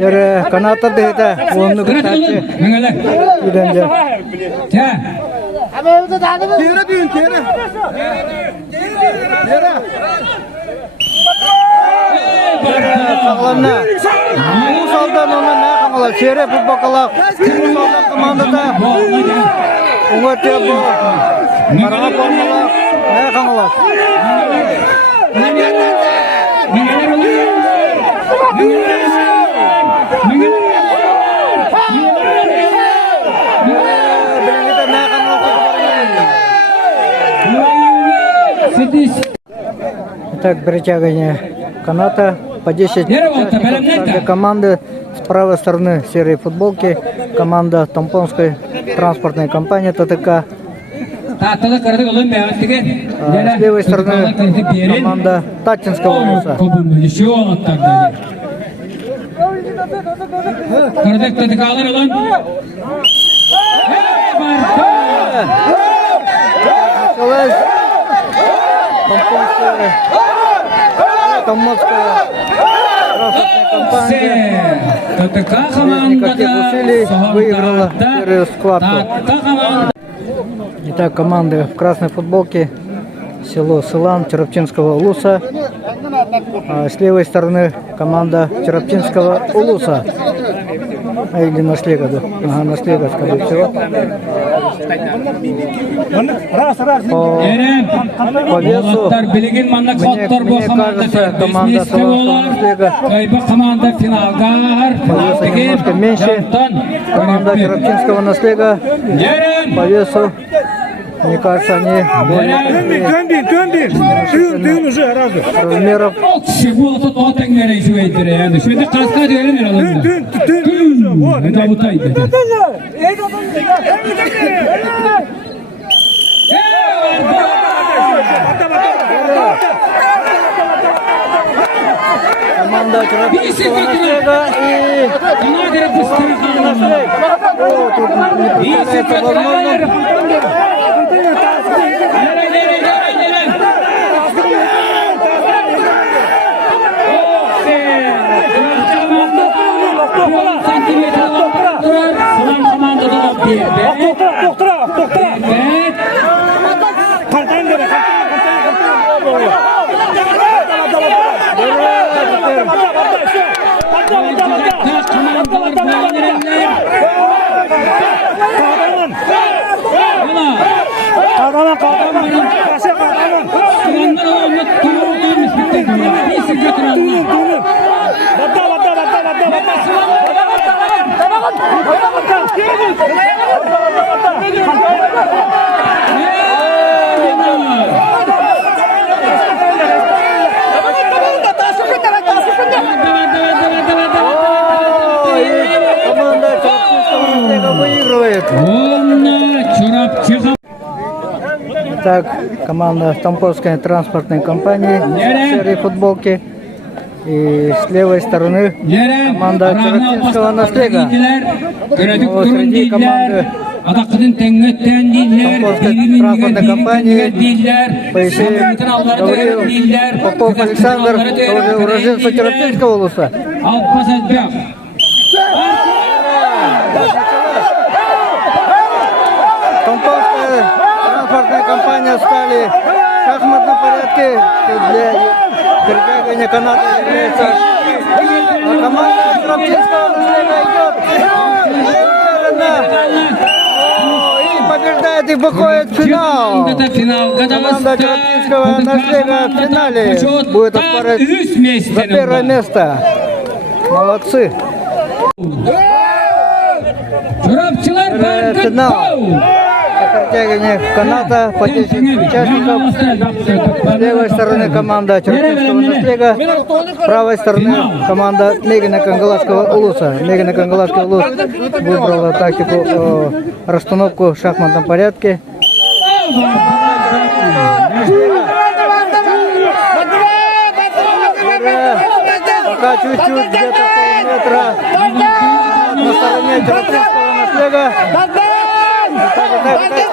Yere kanata dehta onu kutachi. Gidince. Tera düğün tera. Sağlamna. Bu saldan ona ne kanala çere futbol kala. Saldan komandada. Ona tebo. Marana formala ne kanala. Итак, перетягивание каната по 10 участников команды. С правой стороны серой футболки команда Тампонской транспортной компании ТТК. С левой стороны команда Татинского улуса. Тампонская транспортная компания без никаких усилий выиграла первую схватку. Итак, команды в красной футболке. Село Сылан Чероптинского улуса. А с левой стороны команда Чероптинского улуса. Или наслега, да? Ага, наслега, скорее всего. По весу, мне кажется, команда Солонского наслега. По весу немножко меньше. Команда Чероптинского наслега. По весу, мне кажется, они более уже разу. размеров. Команда Чероптинского наслега и Солонский наслег. О, тут не представляется возможным. Выигрывает. Так, команда Тампонской транспортной компании серой футболки. И с левой стороны команда Чероптинского наслега. Но среди команды Тампонской транспортной компании Моисеев Гавриил Попов Александр, тоже уроженец Чероптинского улуса. Тампонская транспортная компания стали в шахматном порядке для перетягивания каната является. А команда Чероптинского наслега идет. И побеждает и выходит в финал. Команда Чероптинского наслега в финале будет оспорить за первое место. Молодцы. Финал. Перетягивание каната по 10 участников. С левой стороны команда Чероптинского наслега. С правой стороны команда Мегина Кангаласского улуса. Мегина Кангаласский улус выбрала тактику расстановку в шахматном порядке. Пока чуть-чуть, где-то полметра на стороне Чероптинского наслега. Так.